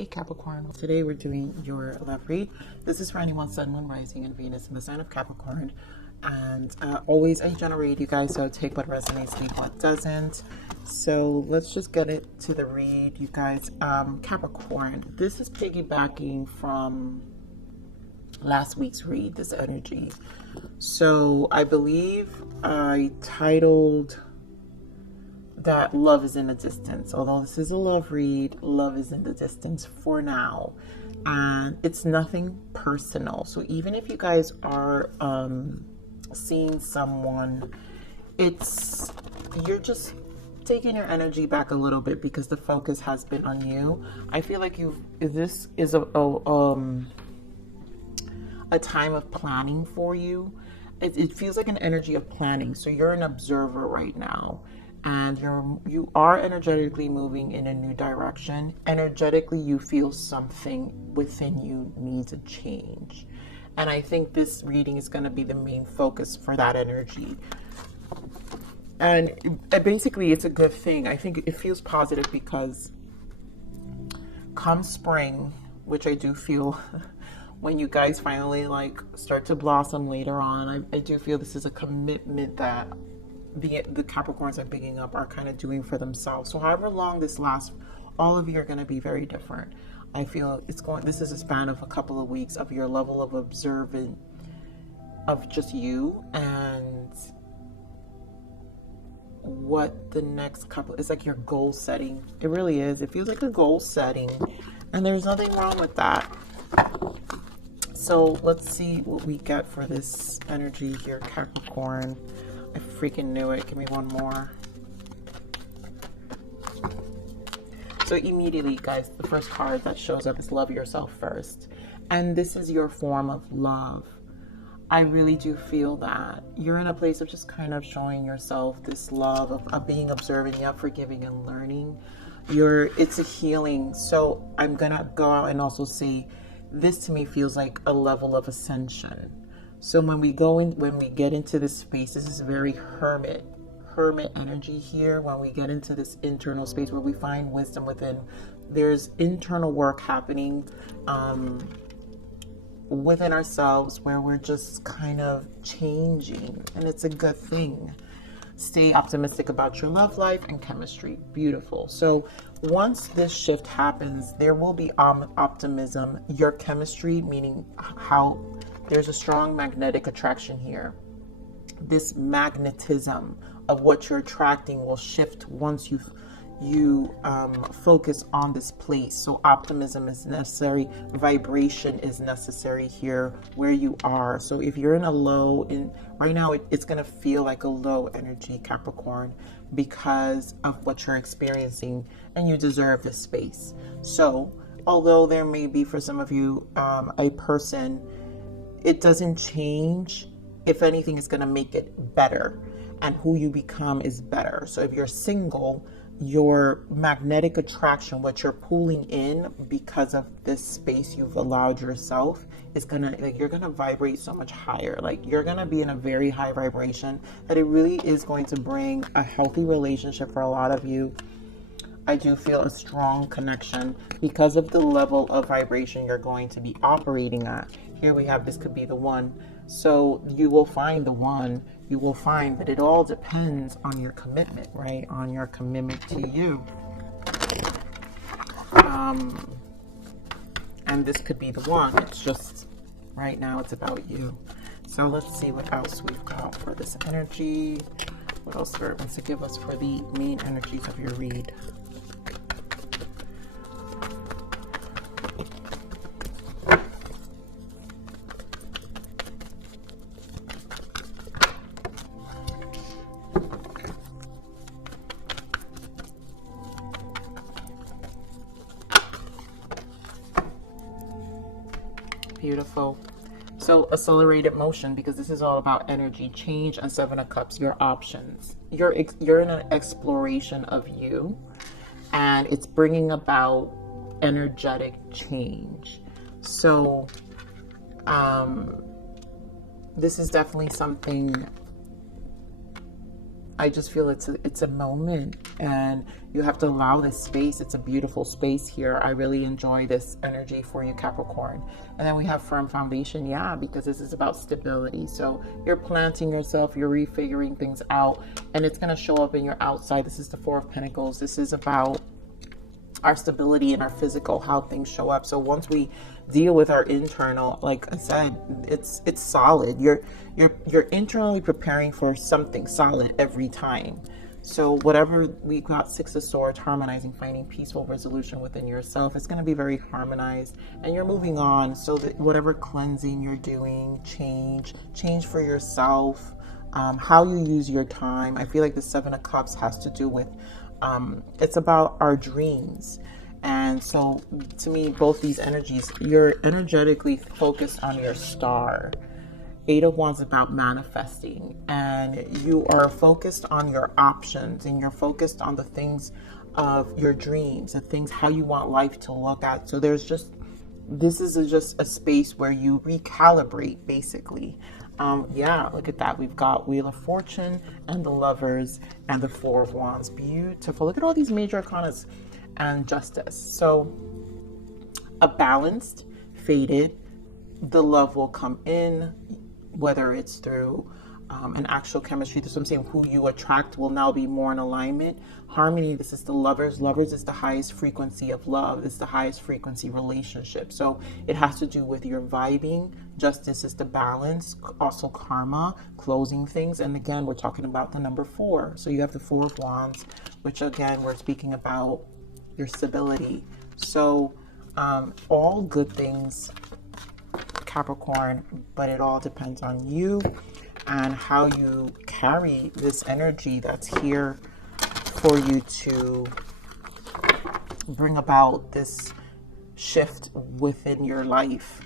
Hey Capricorn, today we're doing your love read. This is for anyone Sun, Moon, Rising, and Venus in the sign of Capricorn. And always I generate you guys, so take what resonates, leave what doesn't. So let's just get it to the read, you guys. Capricorn, this is piggybacking from last week's read, this energy. So I believe I titled that love is in the distance. Although this is a love read, love is in the distance for now, and it's nothing personal. So even if you guys are seeing someone, you're just taking your energy back a little bit because the focus has been on you. I feel like this is a time of planning for you. It feels like an energy of planning. So you're an observer right now, and you are energetically moving in a new direction. Energetically, you feel something within you needs a change. And I think this reading is going to be the main focus for that energy. And basically, it's a good thing. I think it feels positive because come spring, which I do feel when you guys finally start to blossom later on, I do feel this is a commitment that the Capricorns I'm picking up are kind of doing for themselves. So however long this lasts, all of you are going to be very different. I feel this is a span of a couple of weeks of your level of observant of just you and what the next couple is, like your goal setting. It really is. It feels like a goal setting, and there's nothing wrong with that. So let's see what we get for this energy here, Capricorn. I freaking knew it. Give me one more. So immediately, guys, the first card that shows up is love yourself first. And this is your form of love. I really do feel that you're in a place of just kind of showing yourself this love of being observant, forgiving and learning. It's a healing. So I'm going to go out and also say this to me feels like a level of ascension. So when we get into this space, this is very hermit energy here. When we get into this internal space where we find wisdom within, there's internal work happening within ourselves where we're just kind of changing, and it's a good thing. Stay optimistic about your love life and chemistry. Beautiful. So once this shift happens, there will be optimism. Your chemistry, meaning how there's a strong magnetic attraction here. This magnetism of what you're attracting will shift once you focus on this place. So optimism is necessary. Vibration is necessary here where you are. So if you're in a low, right now it's going to feel like a low energy, Capricorn, because of what you're experiencing, and you deserve this space. So although there may be for some of you a person, it doesn't change. If anything, it's going to make it better, and who you become is better. So if you're single, your magnetic attraction, what you're pulling in because of this space you've allowed yourself, is you're gonna vibrate so much higher. You're gonna be in a very high vibration that it really is going to bring a healthy relationship for a lot of you. I do feel a strong connection because of the level of vibration you're going to be operating at. Here we have, this could be the one. So you will find the one, but it all depends on your commitment, right? On your commitment to you. And this could be the one. It's just, right now it's about you. So let's see what else we've got for this energy. What else Spirit wants to give us for the main energies of your read. Beautiful. So accelerated motion, because this is all about energy change, and Seven of Cups, your options. You're in an exploration of you, and it's bringing about energetic change. So this is definitely something I just feel it's a moment, and you have to allow this space. It's a beautiful space here. I really enjoy this energy for you, Capricorn. And then we have firm foundation, yeah, because this is about stability. So you're planting yourself, you're refiguring things out, and it's going to show up in your outside. This is the Four of Pentacles. This is about our stability and our physical, how things show up. So once we deal with our internal, like I said, it's solid. You're internally preparing for something solid every time. So whatever we got, Six of Swords, harmonizing, finding peaceful resolution within yourself, it's going to be very harmonized, and you're moving on. So that whatever cleansing you're doing, change for yourself, how you use your time. I feel like the Seven of Cups has to do with it's about our dreams. And so to me, both these energies, you're energetically focused on your star. Eight of Wands is about manifesting, and you are focused on your options, and you're focused on the things of your dreams, the things how you want life to look at. So this is just a space where you recalibrate, basically. Yeah, look at that. We've got Wheel of Fortune and the Lovers and the Four of Wands. Beautiful. Look at all these major arcanas and Justice. So a balanced, fated, the love will come in, whether it's through an actual chemistry. This is what I'm saying. Who you attract will now be more in alignment. Harmony, this is the Lovers. Lovers is the highest frequency of love. It's the highest frequency relationship. So it has to do with your vibing. Justice is the balance. Also karma, closing things. And again, we're talking about the number 4. So you have the Four of Wands, which again, we're speaking about your stability. So all good things, Capricorn, but it all depends on you and how you carry this energy that's here for you to bring about this shift within your life.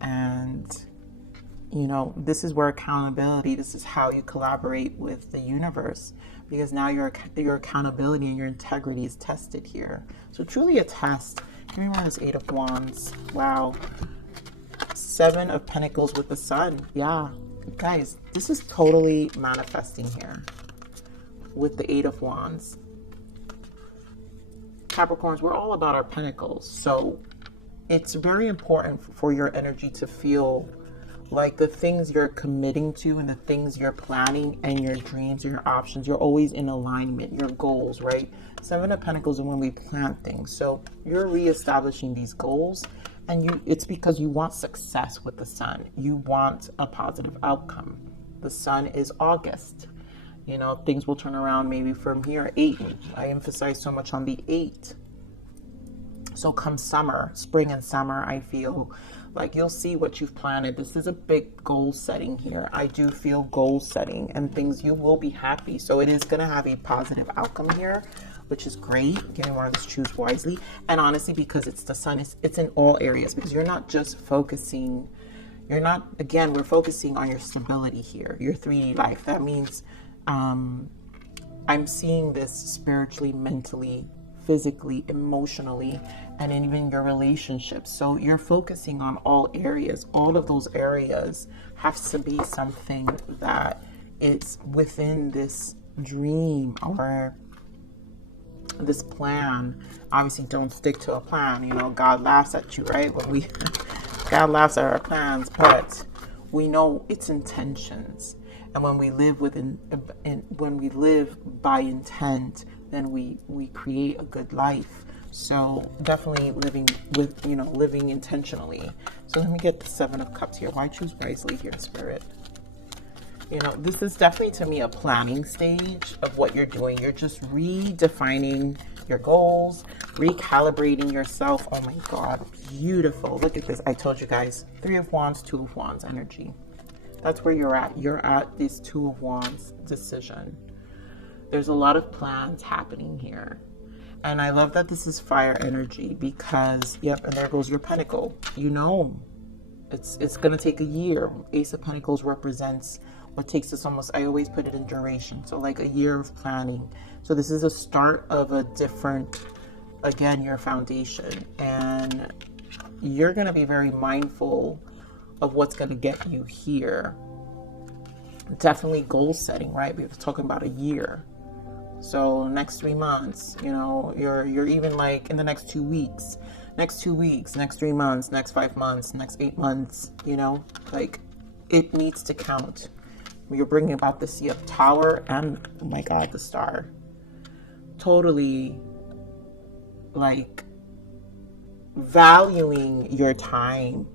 And you know, this is where accountability, this is how you collaborate with the universe, because now your accountability and your integrity is tested here. So truly a test. Give me more of this Eight of Wands. Wow. Seven of Pentacles with the Sun. Yeah, guys, this is totally manifesting here with the Eight of Wands. Capricorns, we're all about our pentacles. So it's very important for your energy to feel like the things you're committing to and the things you're planning and your dreams, your options, you're always in alignment, your goals, right? Seven of Pentacles is when we plan things. So you're reestablishing these goals, and it's because you want success with the Sun. You want a positive outcome. The Sun is August. You know, things will turn around maybe from here. 8. I emphasize so much on the 8. So come summer, spring and summer, I feel like you'll see what you've planted. This is a big goal setting here. I do feel goal setting and things, you will be happy. So it is going to have a positive outcome here, which is great. Give me more of this, choose wisely. And honestly, because it's the Sun, it's in all areas, because you're not just focusing, again, we're focusing on your stability here, your 3D life. That means I'm seeing this spiritually, mentally, physically, emotionally, and even your relationships. So you're focusing on all areas. All of those areas have to be something that it's within this dream or this plan. Obviously, don't stick to a plan. You know, God laughs at you, right? When God laughs at our plans, but we know its intentions. And when we live when we live by intent, then we create a good life. So definitely living with, living intentionally. So let me get the Seven of Cups here. Why choose wisely here, Spirit? You know, this is definitely to me a planning stage of what you're doing. You're just redefining your goals, recalibrating yourself. Oh my God, beautiful. Look at this. I told you guys, 3 of Wands, 2 of Wands energy. That's where you're at. You're at this 2 of Wands decision. There's a lot of plans happening here. And I love that this is fire energy because, yep, and there goes your pentacle. You know, it's going to take a year. Ace of Pentacles represents what takes us almost, I always put it in duration. So like a year of planning. So this is a start of a different, again, your foundation. And you're going to be very mindful of what's going to get you here. Definitely goal setting, right? We were talking about a year. So next 3 months, you know, you're even like in the next 2 weeks, next 2 weeks, next 3 months, next 5 months, next 8 months, you know, like it needs to count. You're bringing about the Sea of Tower and, oh my God, the Star. Totally like valuing your time,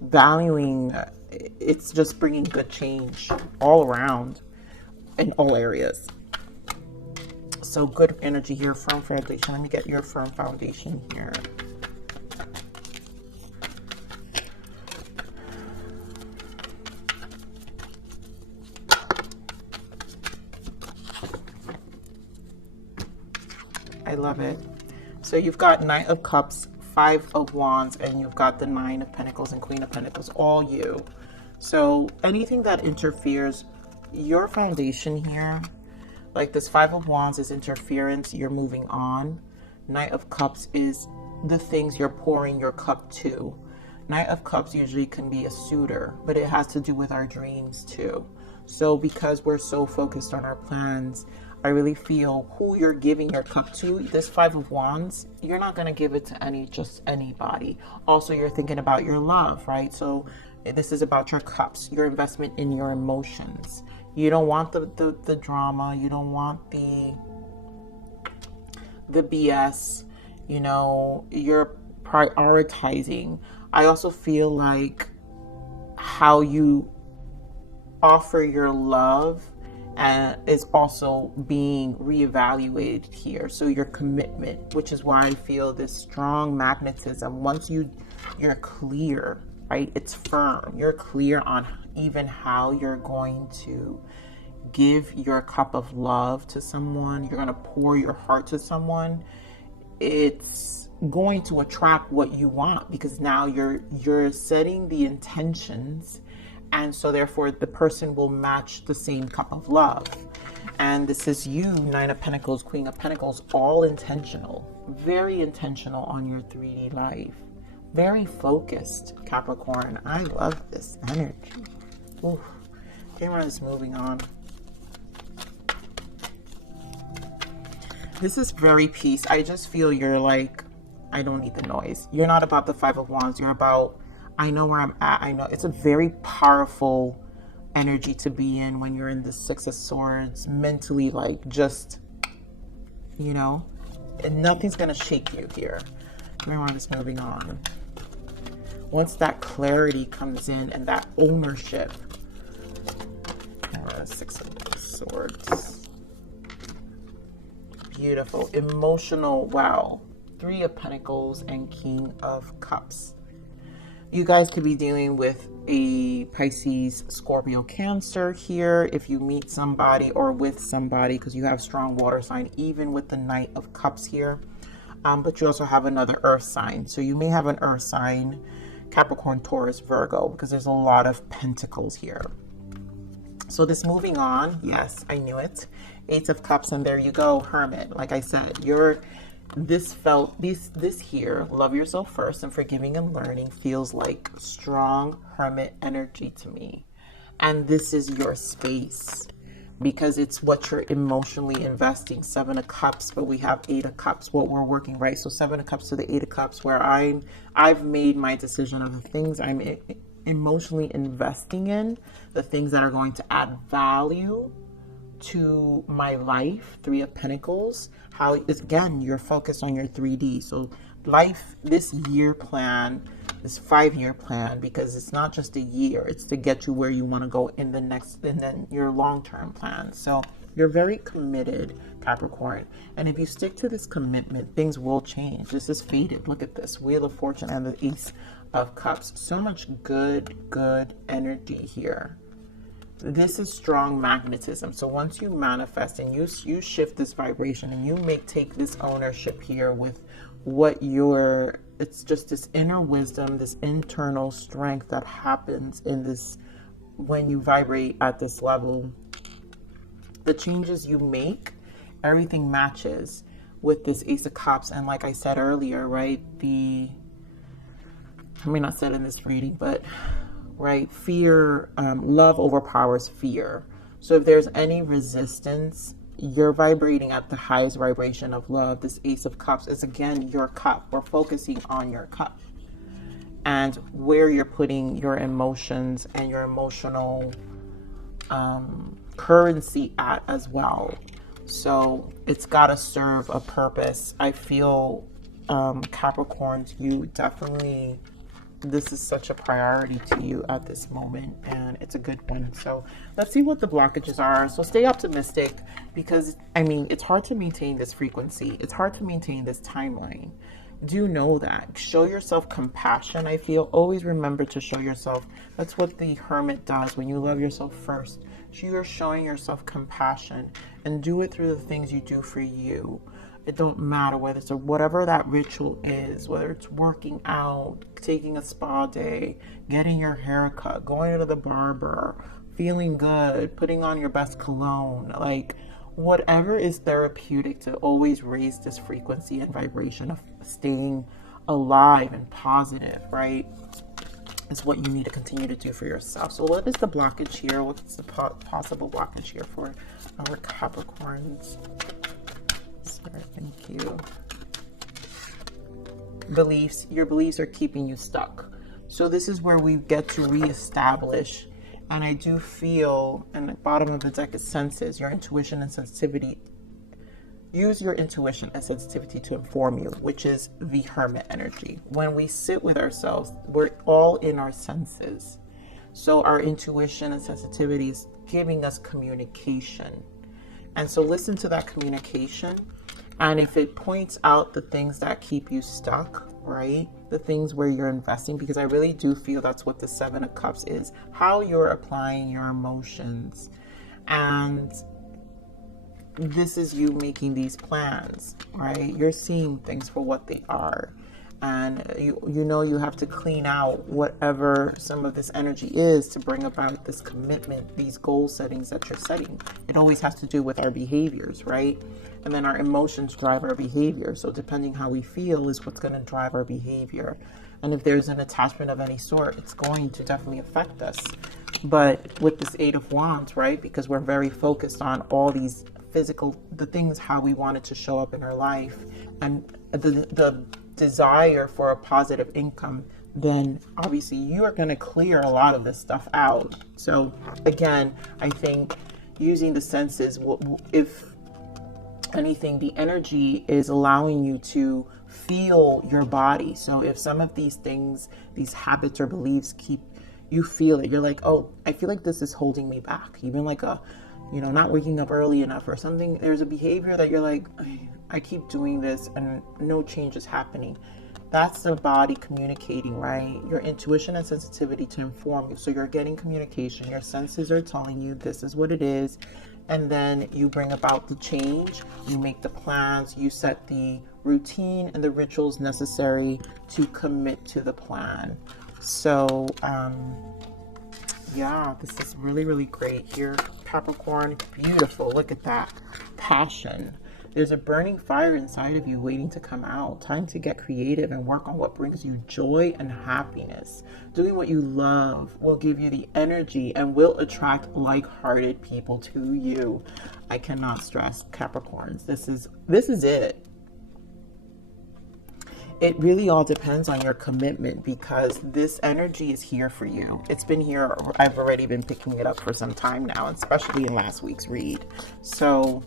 valuing, it's just bringing good change all around in all areas. So good energy here, firm foundation. Let me get your firm foundation here. I love it. So you've got Knight of Cups, Five of Wands, and you've got the Nine of Pentacles and Queen of Pentacles, all you. So anything that interferes, your foundation here, like this Five of Wands is interference, you're moving on. Knight of Cups is the things you're pouring your cup to. Knight of Cups usually can be a suitor, but it has to do with our dreams too. So because we're so focused on our plans, I really feel who you're giving your cup to, this Five of Wands, you're not going to give it to just anybody. Also, you're thinking about your love, right? So this is about your cups, your investment in your emotions. You don't want the drama. You don't want the BS. You know, you're prioritizing. I also feel like how you offer your love is also being reevaluated here. So your commitment, which is why I feel this strong magnetism. Once you're clear, right? It's firm. You're clear on even how you're going to give your cup of love to someone. You're going to pour your heart to someone. It's going to attract what you want because now you're setting the intentions. And so therefore the person will match the same cup of love. And this is you, Nine of Pentacles, Queen of Pentacles, all intentional, very intentional on your 3D life. Very focused, Capricorn. I love this energy. Ooh, camera is moving on. This is very peace. I just feel you're like, I don't need the noise. You're not about the Five of Wands. You're about, I know where I'm at. I know it's a very powerful energy to be in when you're in the Six of Swords, mentally, like just, you know, and nothing's going to shake you here. Everyone is moving on. Once that clarity comes in and that ownership, Six of Swords, beautiful, emotional, wow. Three of Pentacles and King of Cups. You guys could be dealing with a Pisces, Scorpio, Cancer here if you meet somebody or with somebody because you have strong water sign, even with the Knight of Cups here. But you also have another earth sign. So you may have an earth sign, Capricorn, Taurus, Virgo, because there's a lot of pentacles here. So this moving on, yes, I knew it. Eight of Cups, and there you go, Hermit. Like I said, this here, love yourself first and forgiving and learning, feels like strong Hermit energy to me. And this is your space because it's what you're emotionally investing. Seven of Cups, but we have Eight of Cups, what we're working, right? So Seven of Cups to the Eight of Cups, where I've made my decision of the things I'm emotionally investing in, the things that are going to add value to my life. Three of Pentacles, how is, again, you're focused on your 3D. So life, this year plan, this 5-year plan, because it's not just a year, it's to get you where you want to go in the next, and then your long-term plan. So you're very committed, Capricorn. And if you stick to this commitment, things will change. This is fated. Look at this, Wheel of Fortune and the Ace of Cups. So much good energy here. This is strong magnetism. So once you manifest and you shift this vibration and you take this ownership here with what it's just this inner wisdom, this internal strength that happens in this, when you vibrate at this level, the changes you make, everything matches with this Ace of Cups. And like I said earlier, right, I may not said in this reading, but right? Fear, love overpowers fear. So if there's any resistance, you're vibrating at the highest vibration of love. This Ace of Cups is, again, your cup. We're focusing on your cup and where you're putting your emotions and your emotional currency at as well. So it's got to serve a purpose. I feel, Capricorns, you definitely, this is such a priority to you at this moment, and it's a good one. So let's see what the blockages are. So stay optimistic, because I mean, it's hard to maintain this frequency. It's hard to maintain this timeline. Do know that. Show yourself compassion. I feel always remember to show yourself. That's what the Hermit does. When you love yourself first, you're showing yourself compassion, and do it through the things you do for you. It don't matter whether it's whatever that ritual is, whether it's working out, taking a spa day, getting your hair cut, going to the barber, feeling good, putting on your best cologne, like whatever is therapeutic to always raise this frequency and vibration of staying alive and positive, right? Is what you need to continue to do for yourself. So what is the blockage here? What's the possible blockage here for our Capricorns? Sorry, thank you. Beliefs. Your beliefs are keeping you stuck. So this is where we get to reestablish. And I do feel, and the bottom of the deck is senses, your intuition and sensitivity. Use your intuition and sensitivity to inform you, which is the Hermit energy. When we sit with ourselves, we're all in our senses. So our intuition and sensitivity is giving us communication. And so listen to that communication. And if it points out the things that keep you stuck, right? The things where you're investing, because I really do feel that's what the Seven of Cups is, how you're applying your emotions. And this is you making these plans, right? You're seeing things for what they are. And you know you have to clean out whatever some of this energy is to bring about this commitment, these goal settings that you're setting. It always has to do with our behaviors, right? And then our emotions drive our behavior. So depending how we feel is what's going to drive our behavior. And if there's an attachment of any sort, it's going to definitely affect us. But with this Eight of Wands, right? Because we're very focused on all these physical, the things, how we want it to show up in our life, and the desire for a positive income, then obviously you are going to clear a lot of this stuff out. So again, I think using the senses, if anything, the energy is allowing you to feel your body. So if some of these things, these habits or beliefs keep, you feel it, you're like, oh, I feel like this is holding me back. Even like not waking up early enough or something. There's a behavior that you're like, I keep doing this and no change is happening. That's the body communicating, right? Your intuition and sensitivity to inform you. So you're getting communication. Your senses are telling you this is what it is. And then you bring about the change. You make the plans. You set the routine and the rituals necessary to commit to the plan. So, yeah, this is really, really great here. Capricorn, beautiful. Look at that. Passion. There's a burning fire inside of you waiting to come out. Time to get creative and work on what brings you joy and happiness. Doing what you love will give you the energy and will attract like-hearted people to you. I cannot stress, Capricorns. This is it. It really all depends on your commitment, because this energy is here for you. It's been here. I've already been picking it up for some time now, especially in last week's read. So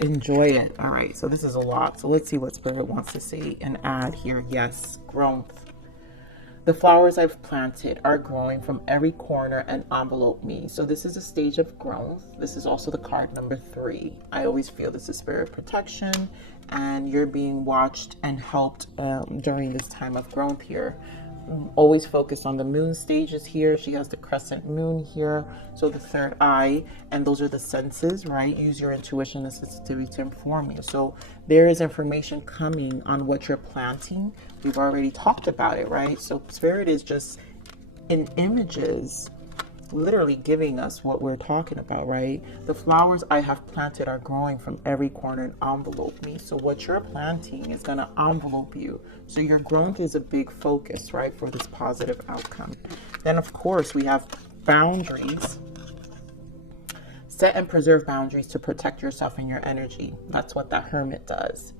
enjoy it. All right, so this is a lot. So let's see what Spirit wants to say and add here. Yes, growth. The flowers I've planted are growing from every corner and envelope me. So this is a stage of growth. This is also the card number 3. I always feel this is spirit protection, and you're being watched and helped during this time of growth here. Always focus on the moon stages here. She has the crescent moon here, so the third eye, and those are the senses, right? Use your intuition and sensitivity to inform you. So there is information coming on what you're planting. We've already talked about it, right? So Spirit is just in images literally giving us what we're talking about, right? The flowers I have planted are growing from every corner and envelope me. So what you're planting is going to envelope you. So your growth is a big focus, right, for this positive outcome. Then, of course, we have boundaries. Set and preserve boundaries to protect yourself and your energy. That's what that Hermit does.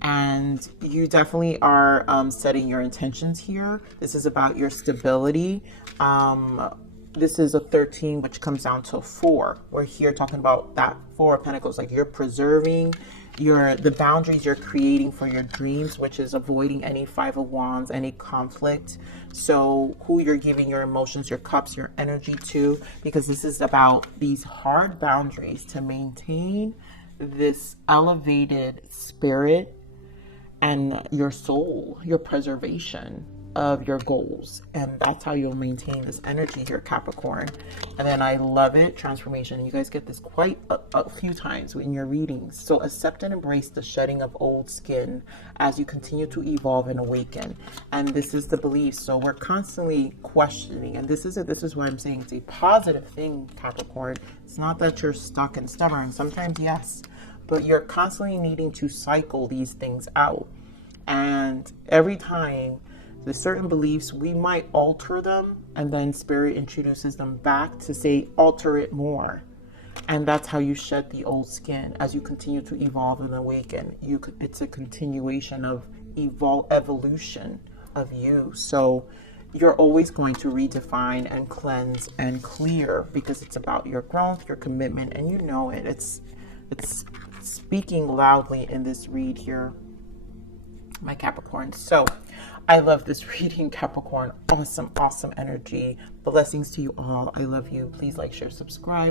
And you definitely are setting your intentions here. This is about your stability. This is a 13, which comes down to a 4. We're here talking about that 4 of Pentacles, like you're preserving the boundaries you're creating for your dreams, which is avoiding any 5 of Wands, any conflict. So who you're giving your emotions, your cups, your energy to, because this is about these hard boundaries to maintain this elevated spirit and your soul, your preservation of your goals. And that's how you'll maintain this energy here, Capricorn. And then I love it, transformation. You guys get this quite a few times in your readings. So accept and embrace the shedding of old skin as you continue to evolve and awaken. And this is the belief. So we're constantly questioning, and this is why I'm saying it's a positive thing, Capricorn. It's not that you're stuck and stubborn. Sometimes yes, but you're constantly needing to cycle these things out. And every time the certain beliefs, we might alter them, and then Spirit introduces them back to say, alter it more. And that's how you shed the old skin as you continue to evolve and awaken. It's a continuation of evolution of you. So you're always going to redefine and cleanse and clear, because it's about your growth, your commitment, and you know it. It's speaking loudly in this read here, my Capricorn. So I love this reading, Capricorn. Awesome, awesome energy. Blessings to you all. I love you. Please like, share, subscribe.